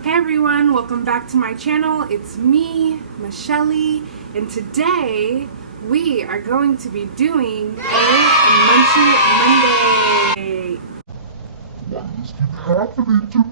Hey everyone, welcome back to my channel. It's me, Michelle, and today we are going to be doing a Munchie Monday. Why does this keep happening to me?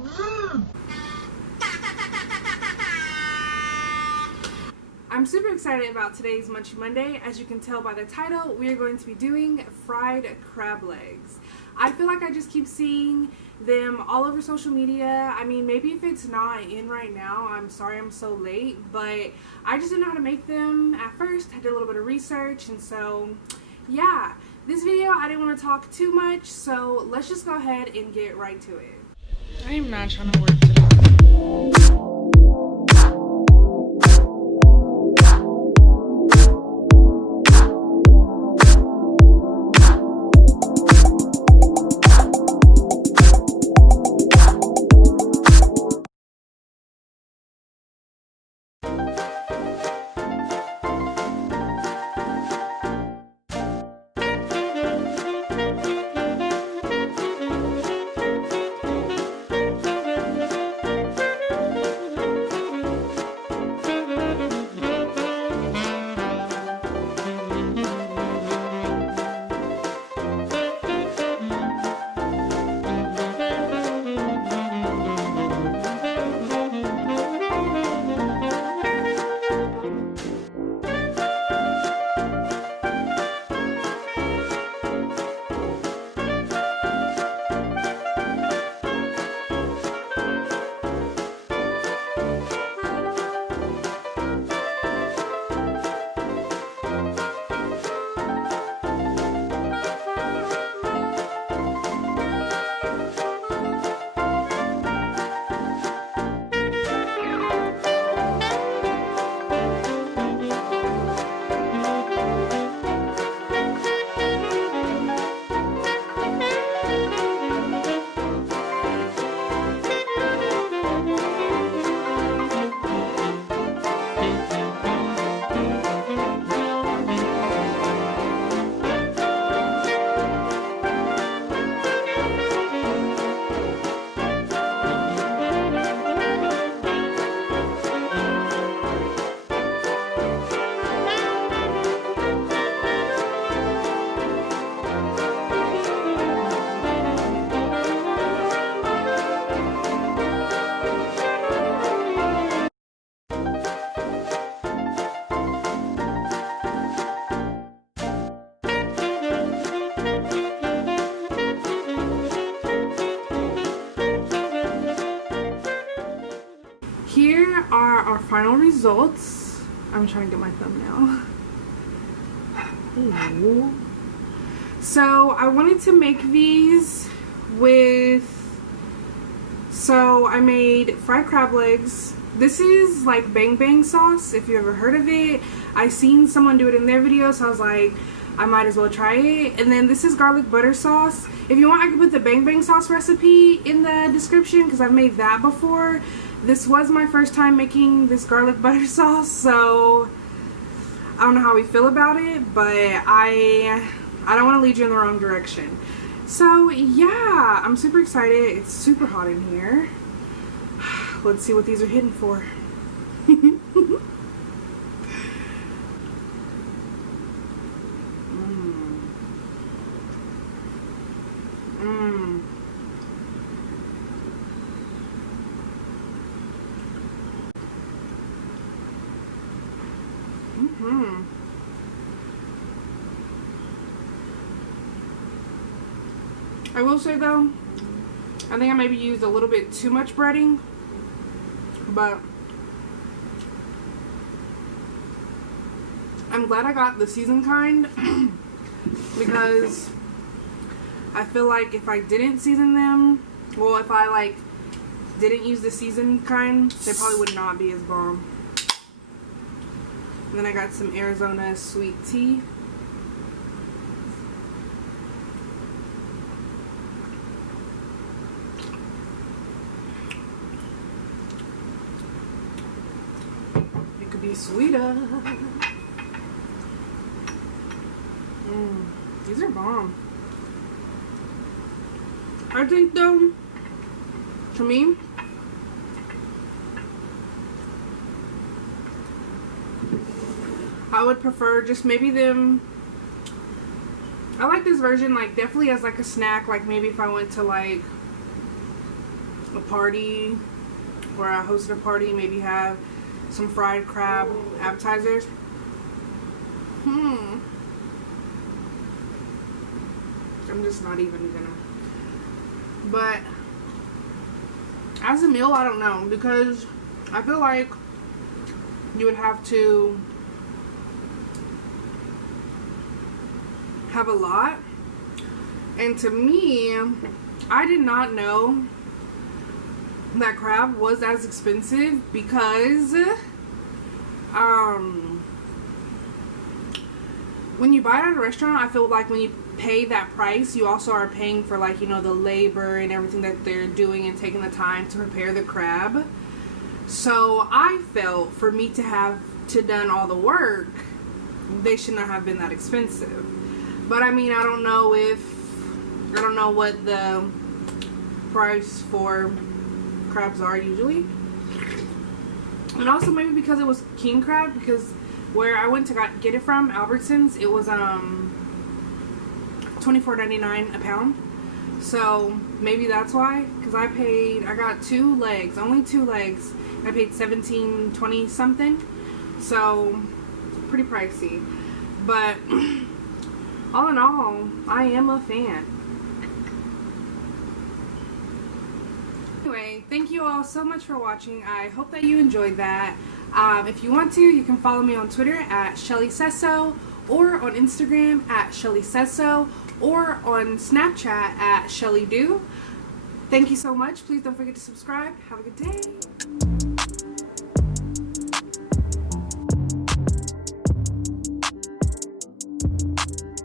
I'm super excited about today's Munchie Monday. As you can tell by the title, we are going to be doing fried crab legs. I feel like I just keep seeing them all over social media. I mean, maybe if it's not in right now, I'm sorry I'm so late, but I just didn't know how to make them at first. I did a little bit of research, and so yeah, this video I didn't want to talk too much, so let's just go ahead and get right to it. I am not trying to work today. Here are our final results. I'm trying to get my thumbnail. Ooh. So I wanted to make these so I made fried crab legs. This is like bang bang sauce, if you ever heard of it. I seen someone do it in their video, so I was like, I might as well try it. And then this is garlic butter sauce. If you want, I can put the bang bang sauce recipe in the description because I've made that before. This was my first time making this garlic butter sauce, so I don't know how we feel about it, but I don't want to lead you in the wrong direction. So yeah, I'm super excited. It's super hot in here. Let's see what these are hitting for. I will say though, I think I maybe used a little bit too much breading, but I'm glad I got the seasoned kind because I feel like if I didn't season them, well, if I like didn't use the seasoned kind, they probably would not be as bomb. And then I got some Arizona sweet tea. It could be sweeter. These are bomb. I think though, to me, I would prefer just maybe them. I like this version like definitely as like a snack, like maybe if I went to like a party where I hosted a party, maybe have some fried crab appetizers. I'm just not even gonna. But as a meal, I don't know, because I feel like you would have to have a lot. And to me, I did not know that crab was as expensive because when you buy it at a restaurant, I feel like when you pay that price, you also are paying for, like, you know, the labor and everything that they're doing and taking the time to prepare the crab. So I felt for me to have to done all the work, they should not have been that expensive. But I mean, I don't know what the price for crabs are usually. And also maybe because it was king crab, because where I went to get it from, Albertsons, it was $24.99 a pound. So maybe that's why, because I got only two legs, and I paid $17.20 something. So pretty pricey. But all in all, I am a fan. Anyway, thank you all so much for watching. I hope that you enjoyed that. If you want to, you can follow me on Twitter at Shelly Says So, or on Instagram at Shelly Says So, or on Snapchat at Shelly Do. Thank you so much. Please don't forget to subscribe. Have a good day.